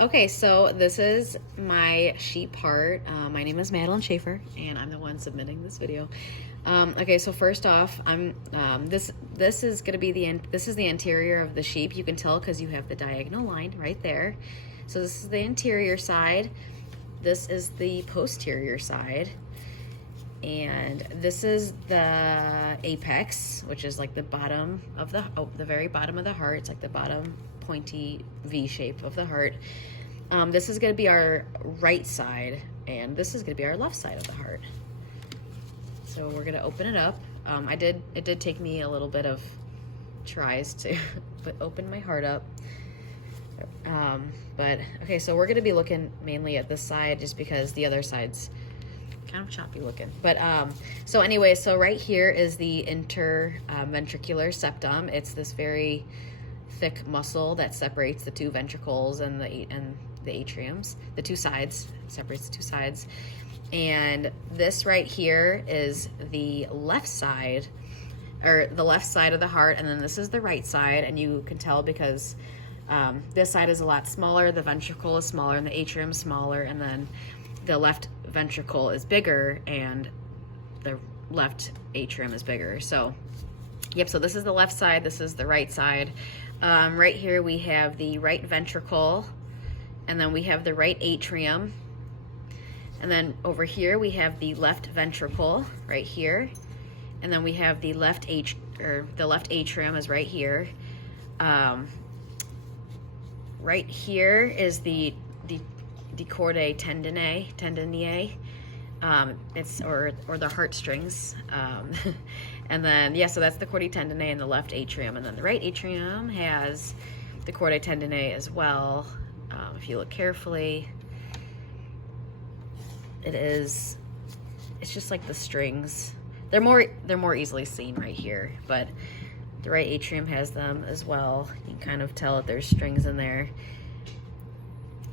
Okay, so this is my sheep heart. My name is Madeline Shaffer, and I'm the one submitting this video. Okay, so first off, this is gonna be this is the interior of the sheep. You can tell because you have the diagonal line right there. So this is the interior side. This is the posterior side, and this is the apex, which is like the bottom of the very bottom of the heart. It's like the bottom pointy V shape of the heart. This is going to be our right side, and this is going to be our left side of the heart. So we're going to open it up. It did take me a little bit of tries to open my heart up. But okay, so we're going to be looking mainly at this side just because the other side's kind of choppy looking. But so anyway, so right here is the interventricular septum. It's this very thick muscle that separates the two ventricles and the atriums, the two sides, separates the two sides. And this right here is the left side, or the left side of the heart, and then this is the right side. And you can tell because this side is a lot smaller, the ventricle is smaller, and the atrium is smaller, and then the left ventricle is bigger and the left atrium is bigger. So yep, so this is the left side, this is the right side. Right here we have the right ventricle, and then we have the right atrium, and then over here we have the left ventricle right here, and then we have the left atrium is right here. Right here is the chordae tendineae. It's or the heartstrings. And then yeah, so that's the chordae tendineae and the left atrium, and then the right atrium has the chordae tendineae as well. If you look carefully, it's just like the strings. They're more easily seen right here, but the right atrium has them as well. You can kind of tell that there's strings in there.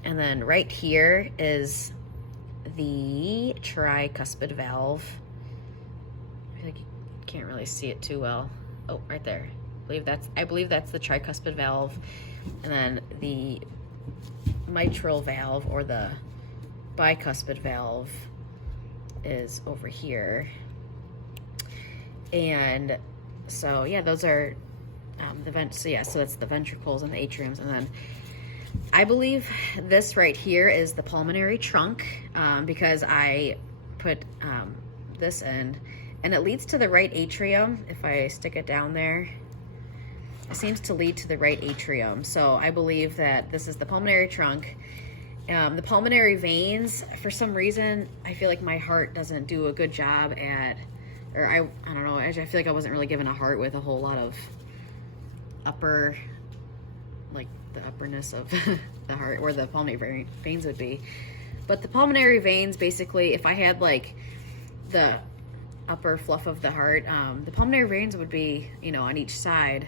And then right here is the tricuspid valve. I feel like you can't really see it too well. Oh, right there. I believe that's the tricuspid valve. And then the mitral valve, or the bicuspid valve, is over here. And so yeah, those are so that's the ventricles and the atriums. And then I believe this right here is the pulmonary trunk, because I put this in, and it leads to the right atrium. If I stick it down there, it seems to lead to the right atrium. So I believe that this is the pulmonary trunk. The pulmonary veins, for some reason, I feel like my heart doesn't do a good job at, or I don't know, I feel like I wasn't really given a heart with a whole lot of upper, like the upperness of the heart, where the pulmonary veins would be. But the pulmonary veins, basically, if I had like the upper fluff of the heart, the pulmonary veins would be, on each side.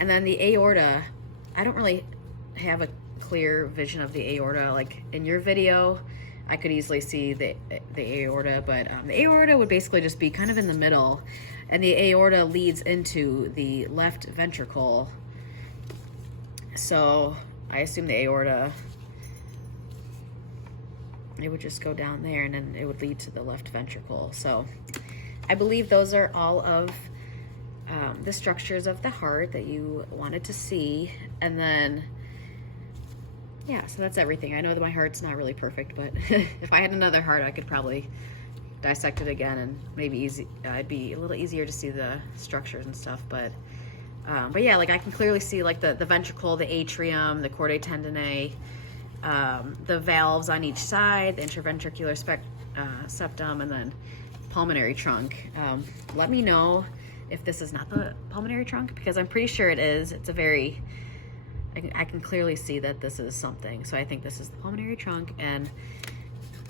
And then the aorta, I don't really have a clear vision of the aorta. Like in your video, I could easily see the aorta, but the aorta would basically just be kind of in the middle, and the aorta leads into the left ventricle. So I assume the aorta, it would just go down there, and then it would lead to the left ventricle. So I believe those are all of the structures of the heart that you wanted to see. And then yeah, so that's everything. I know that my heart's not really perfect, but if I had another heart, I could probably dissect it again, and maybe it'd be a little easier to see the structures and stuff. But yeah, like I can clearly see like the ventricle, the atrium, the chordae tendineae, the valves on each side, the interventricular septum, and then pulmonary trunk. Let me know if this is not the pulmonary trunk, because I'm pretty sure it is. It's I can clearly see that this is something. So I think this is the pulmonary trunk. And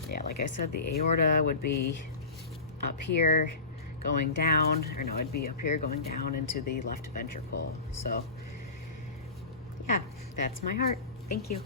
yeah, like I said, the aorta would be up here going down, or no, it'd be up here going down into the left ventricle. So yeah, that's my heart. Thank you.